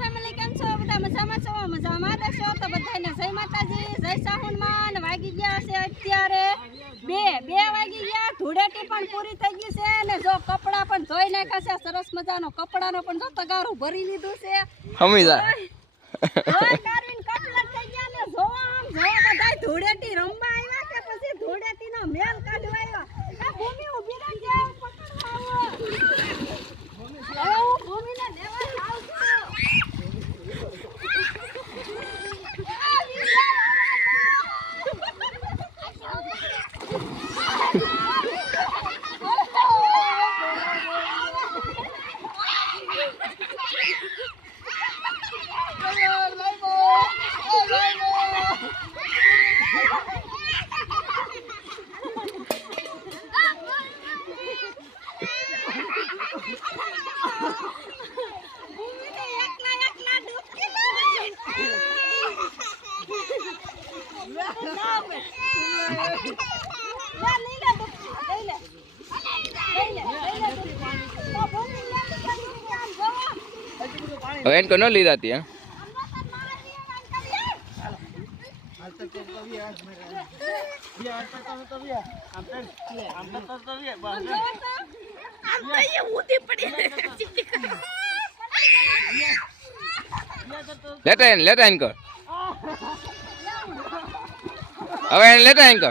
Family કેમ છો? બધા મજામાં છો? મજામાં દેશો તો બધાને જય માતાજી, જય સાહુનમાં. વાગી ગયા છે અત્યારે 2 વાગી ગયા. ધૂળેટી પણ પૂરી થઈ ગઈ છે અને જો કપડા પણ ધોઈ નાખ્યા છે. સરસ મજાનો કપડાનો પણ જો તગારું ભરી લીધું છે. હમીજા ધોઈ કાઢીને કપડા થઈ ગયા ને જો બધા ધૂળેટી રમવા આવ્યા કે પછી ધૂળેટીનો મેલ કાઢવા આવ્યા. આ ભૂમિ ઊભી રહી જાય પકડવા આવો. હું ભૂમિને લેવા જાઉં છું. હવે इनको न ली जाती है लेता इनको હવે લેતા इनको